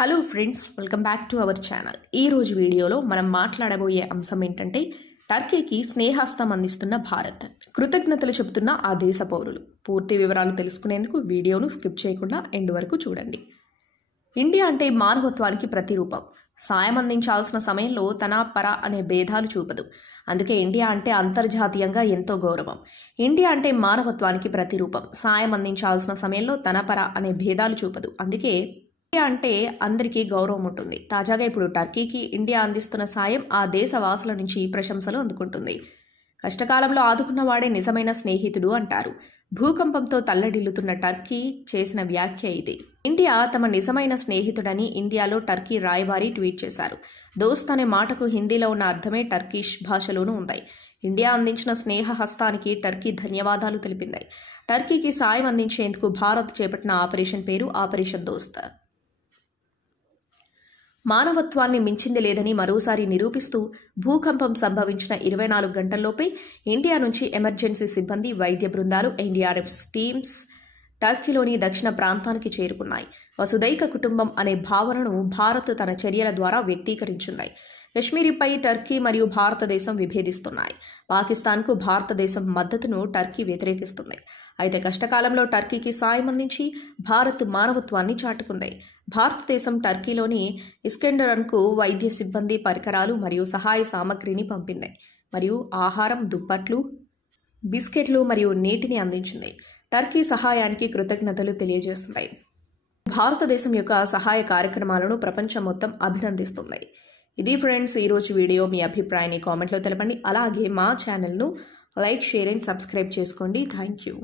Hello friends, welcome back to our channel. ఈ రోజు వీడియోలో మనం మాట్లాడబోయే అంశం ఏంటంటే టర్కీకి స్నేహాస్తం అందిస్తున్న భారత్. కృతజ్ఞతలు చెబుతున్న ఆ దేశ పౌరులు. పూర్తి వివరాలు తెలుసుకునేందుకు వీడియోను స్కిప్ చేయకుండా ఎండ్ వరకు చూడండి. ఇండియా అంటే మానవత్వానికి ప్రతిరూపం. సాయం అందించాల్సిన సమయంలో తన పర అనే భేదాలు చూపదు. అందుకే ఇండియా అంటే అంతర్జాతీయంగా ఎంతో గౌరవం. ఇండియా అంటే మానవత్వానికి ప్రతిరూపం. సాయం అందించాల్సిన సమయంలో తన పర అనే భేదాలు చూపదు. అందుకే ఇండియా అంటే అందరికీ గౌరవం ఉంటుంది. తాజాగా ఇప్పుడు టర్కీకి ఇండియా అందిస్తున్న సాయం ఆ దేశ వాసుల నుంచి ప్రశంసలు అందుకుంటుంది. కష్టకాలంలో ఆదుకున్నవాడే నిజమైన స్నేహితుడు అంటారు. భూకంపంతో తల్లడిల్లుతున్న టర్కీ చేసిన వ్యాఖ్య ఇది. ఇండియా తమ నిజమైన స్నేహితుడని ఇండియాలో టర్కీ రాయబారి ట్వీట్ చేశారు. దోస్త్ అనే మాటకు హిందీలో ఉన్న అర్థమే టర్కిష్ భాషలోనూ ఉంది. ఇండియా అందించిన స్నేహ హస్తానికి టర్కీ ధన్యవాదాలు తెలిపింది. టర్కీకి సాయం అందించేందుకు భారత్ చేపట్టిన ఆపరేషన్ పేరు ఆపరేషన్ దోస్త్. మానవత్వాన్ని మించింది లేదని మరోసారి నిరూపిస్తూ భూకంపం సంభవించిన 24 గంటల్లోపే ఇండియా నుంచి ఎమర్జెన్సీ సిబ్బంది, వైద్య బృందాలు, ఎన్డీఆర్ఎఫ్ టీమ్స్ టర్కీలోని దక్షిణ ప్రాంతానికి చేరుకున్నాయి. వసుదైక కుటుంబం అనే భావనను భారత్ తన చర్యల ద్వారా వ్యక్తీకరించింది. కశ్మీరీపై టర్కీ మరియు భారతదేశం విభేదిస్తున్నాయి. పాకిస్తాన్కు భారతదేశం మద్దతును టర్కీ వ్యతిరేకిస్తుంది. అయితే కష్టకాలంలో టర్కీకి సాయం అందించి భారత్ మానవత్వాన్ని చాటుకుంది. భారతదేశం టర్కీలోని ఇస్కెండరన్కు వైద్య సిబ్బంది, పరికరాలు మరియు సహాయ సామగ్రిని పంపింది. మరియు ఆహారం, దుప్పట్లు, బిస్కెట్లు మరియు నీటిని అందించింది. టర్కీ సహాయానికి కృతజ్ఞతలు తెలియజేస్తుంది. భారతదేశం యొక్క సహాయ కార్యక్రమాలను ప్రపంచం మొత్తం అభినందిస్తుంది. ఇది ఫ్రెండ్స్ ఈరోజు వీడియో. మీ అభిప్రాయాన్ని కామెంట్లో తెలపండి. అలాగే మా ఛానల్ను లైక్, షేర్ అండ్ సబ్స్క్రైబ్ చేసుకోండి. Thank you.